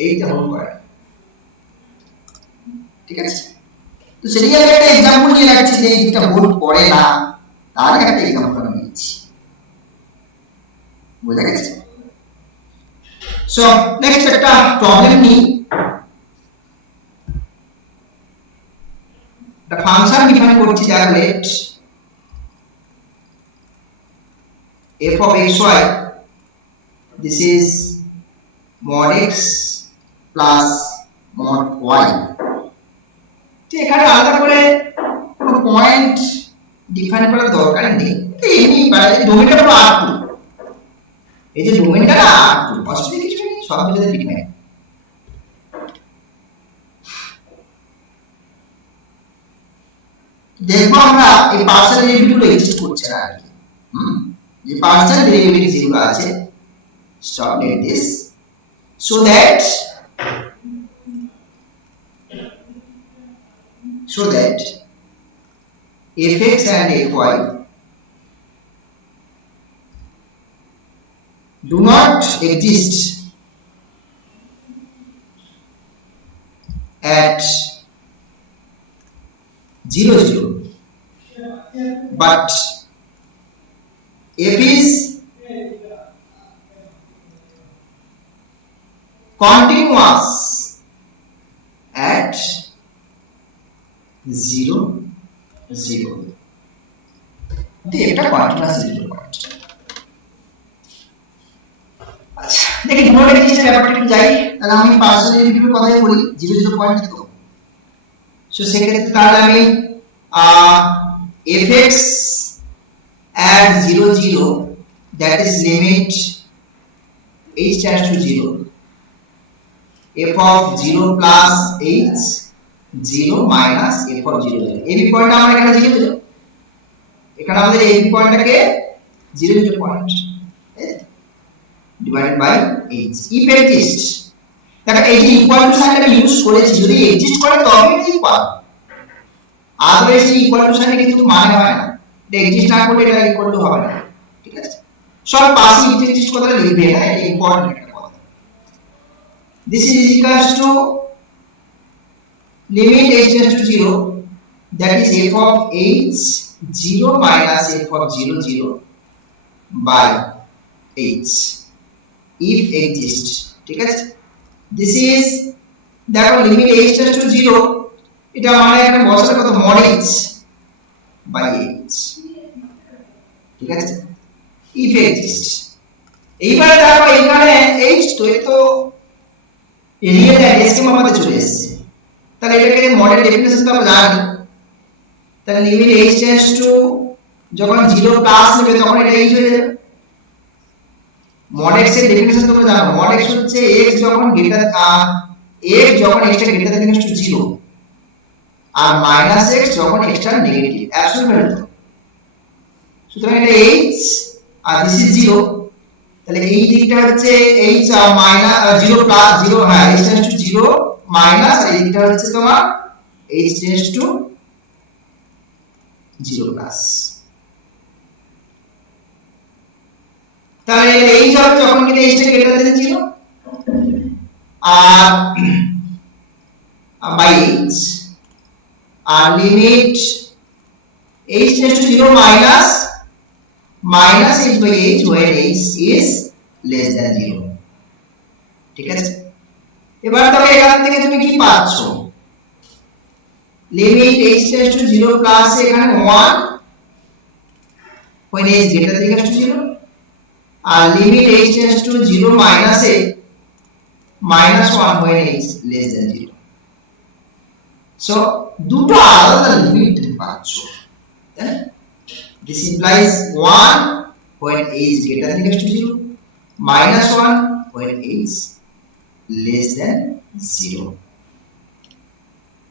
এই দিকটা হোল্ড করে না, ঠিক আছে। তো সেদিকে আমি একটা एग्जांपल নিয়ে রাখছি যে এই দিকটা হোল্ড করে না, তার একটা एग्जांपल আমি নিচ্ছি, বুঝা গেছে। সো নেক্সট একটা প্রবলেম নিই। The function define করছি যার late f of xy, this is mod x plus mod y। তো এখানে আলাদা করে কোনো পয়েন্ট ডিফাইন করার দরকার নেই, এমনি ডোমেনটা হলো r2, এই যে ডোমেনটা না r2, অসুবিধা কিছু নেই, সব জায়গায় ডিফাইন। দেখো আমরা এই পার্শিয়াল ডেরিভেটিভ গুলো এক্সিস্ট করছে না আর কি, যে পার্শিয়াল ডেরিভেটিভ যেগুলো আছে, stop like this, so that fx and fy do not exist at 0 0, but f is continuous at 0 0, এটা কন্টিনিউয়াস 0 পয়েন্ট। আচ্ছা দেখি নোট এক্সিস্টের ব্যাপারটা একটু যাই, তাহলে আমি পার্শিয়াল ডেরিভেটিভের কথাই বলি, 0 0 পয়েন্ট তো। সো সেক্ষেত্রে তাহলে আমি fx at 0 0, that is limit h tends to 0, f of 0 plus h 0 minus f of 0 0, এই পয়েন্টটা আমরা এখানে 0 0, এখানে আমাদের এই পয়েন্টটাকে 0 0 point divided by h, if exists। দেখো এই যে ইকুয়াল টু সাইনটা ইউজ করেছি, যদি এক্সিস্ট করে তবে এটা ইকুয়াল, আদারওয়াইজ ইকুয়াল টু সাইনে কিন্তু মানে হয় না, এটা এক্সিস্ট না করলে এটা ইকুয়াল টু হবে না, ঠিক আছে। সব পাশে এক্সিস্ট করলে লিখবে না, এটা ইম্পর্টেন্ট একটা কথা। this is equals to limit h tends to 0, that is f of h 0 minus f of 0 0 by h, if exists, ঠিক আছে। this is দেখো limit h tends to 0, এটা মানে একটা বসার কত mod h by h, ঠিক আছে, if exists। এইবারে দেখো এখানে h তো এ তো রিয়েল স্কিম আমাদের চলে এসেছে, তাহলে এটাকে মডেল ডেফিনিশন তো আমরা জানি, তাহলে লিমিট h টেন্ডস টু যখন 0 প্লাস নেবে তখন এটা h হয়ে যাবে। mod x এর ডেফিনিশন তোমরা জানো, mod x হচ্ছে x যখন গ্রেটার x যখন x টা গ্রেটার দ্যান টু 0 আর মাইনাস x যখন x টা নেগেটিভ, অ্যাবসলিউট ভ্যালু। সুতরাং এটা h আর দিস ইজ 0, তাহলে এই দিকটা হচ্ছে h মাইনাস 0 প্লাস 0, হ্যাঁ h টেন্ডস টু 0 মাইনাস, আর এই দিকটা হচ্ছে তোমার h টেন্ডস টু 0 প্লাস। তাহলে এই হবে যখন কিনা h টা গ্রেটার দ্যান 0 আর বাই h, আর limit h tends to 0 minus h by h where h is less than 0, ঠিক আছে। এবার তবে এখান থেকে তুমি কি পাচ্ছ, লিমিট h tends to 0 প্লাস এখানে 1 when a is greater than equals to 0 R limit h tends to 0 minus a minus 1 when a is less than 0 so দুটো আলাদা লিমিট পাচ্ছ তাই না this implies 1 when a is greater than equals to 0 minus 1 when a is less than 0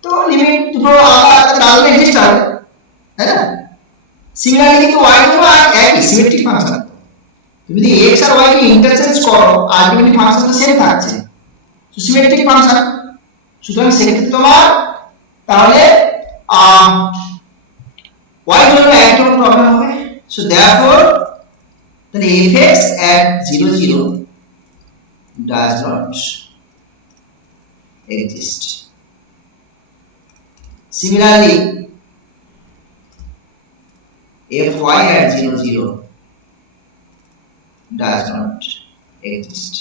তো লিমিট দুটো আলাদা ডাললে এক্সিস্ট হবে তাই না সিমিলারলি কিন্তু y জন্য একই সিমেট্রিক ফাংশন তুমি যদি x আর y কে ইন্টারচেঞ্জ করো আলটিমেটলি ফাংশনটা সেম থাকছে তো সিমেট্রিক ফাংশন সুতরাং সেক্ষেত্রে তোমার তাহলে y জন্য একদম প্রবলেম হবে সো देयरफॉर তাহলে fx at 0 0 does not exist similarly fy at 0 0 does not exist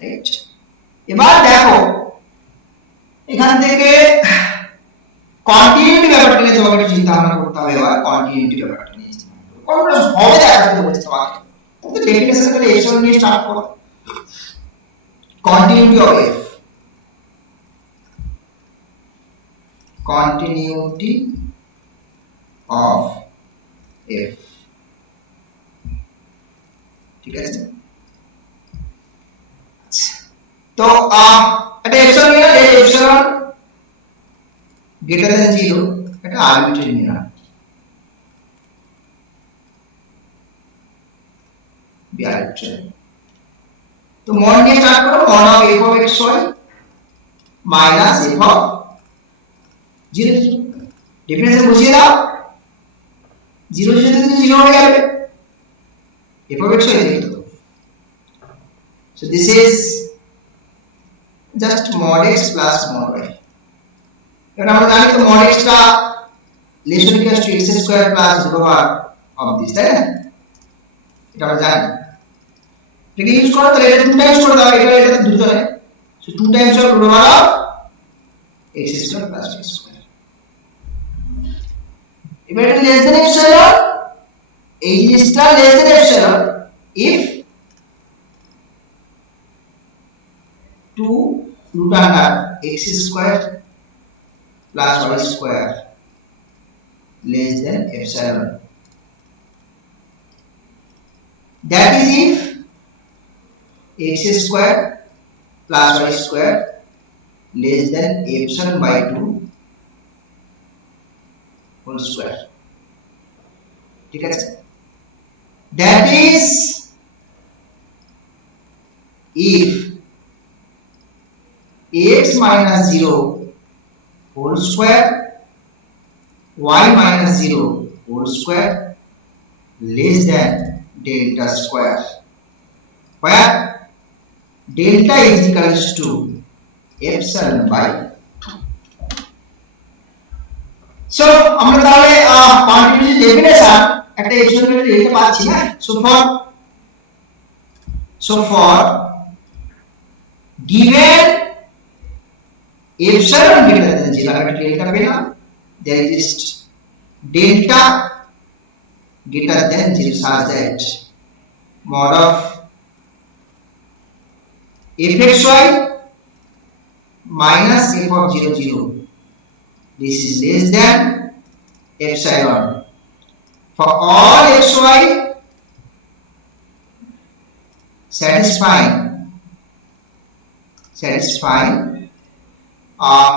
right এবার দেখো এখান থেকে কন্টিনিউটি ব্যাপারটা নিয়ে তোমাকে একটু চিন্তা ভাবনা করতে হবে এবার কন্টিনিউটি ব্যাপারটা নিয়ে কোনটা হবে দেখাতে বলছি তোমাকে তুমি ডেফিনেশন করে এসব নিয়ে স্টার্ট করো continuity of f continuity of f ঠিক আছে তো এটা এপসিলন নিয়ে এই এপসিলন গ্রেটার দ্যান 0 এটা আরবিট্রারি নিয়ে আরবিট্রারি তো মন দিয়ে স্টার্ট করো মন of f of xy minus f of 0 ডিফারেন্স বুঝিয়ে দাও 0 0 থেকে 0 হয়ে যাবে f of xy লিখে দাও so this is just mod x plus mod y এবার আমরা জানি তো mod x টা less than equals to x square plus root over of this তাই না এটা আমরা জানি এটাকে ইউজ করো তাহলে এটা 2 টাইমস করে দাও এটা দুটোরে so 2 times of root over of x square plus x square এবার এটা less than epsilon এই জিনিসটা less than epsilon if 2 root under x square plus y square less than epsilon that is if x square plus y square less than epsilon by 2 whole square ঠিক আছে that is if x minus 0 whole square y minus 0 whole square less than delta square where delta is equals to epsilon by 2 so আমরা তাহলে quantity definition একটা এক্সপেরিমেন্টে লিখতে পাচ্ছি না so for given epsilon greater than 0 আমরা delta পেলাম there exists delta greater than 0 such that mod of fxy minus f of 0 0 this is less than epsilon for all xy satisfying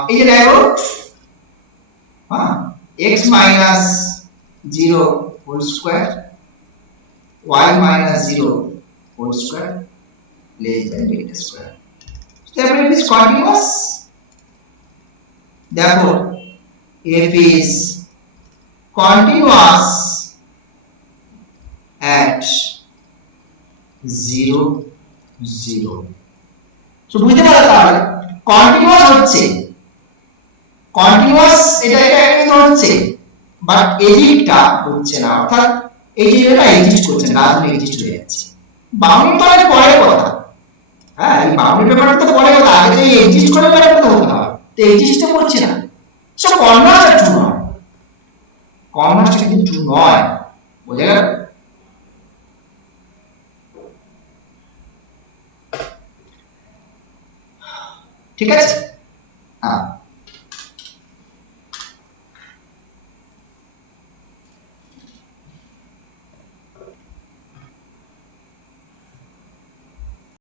এই যে দেখো x minus 0 whole square y minus 0 whole square less than delta square so therefore it is continuous therefore f is continuous at 0 0 so বুঝতে পারো তাহলে কন্টিনিউয়াস হচ্ছে কন্টিনিউয়াস এটা কিন্তু হচ্ছে বাট এজিটটা হচ্ছে না অর্থাৎ এই যে এটা এক্সিস্ট করছে না রাজনে এক্সিস্ট হয়ে যাচ্ছে বাউন্ডারি মানে পরের কথা হ্যাঁ এই বাউন্ডারি ব্যাপারটা তো পরের কথা আগে যে এক্সিস্ট করে ব্যাপারটা তো হতে হবে তো এক্সিস্ট করছে না সো কনভার্স টু কনভার্সটা কিন্তু ট্রু নয়, বোঝা গেল? ঠিক আছে।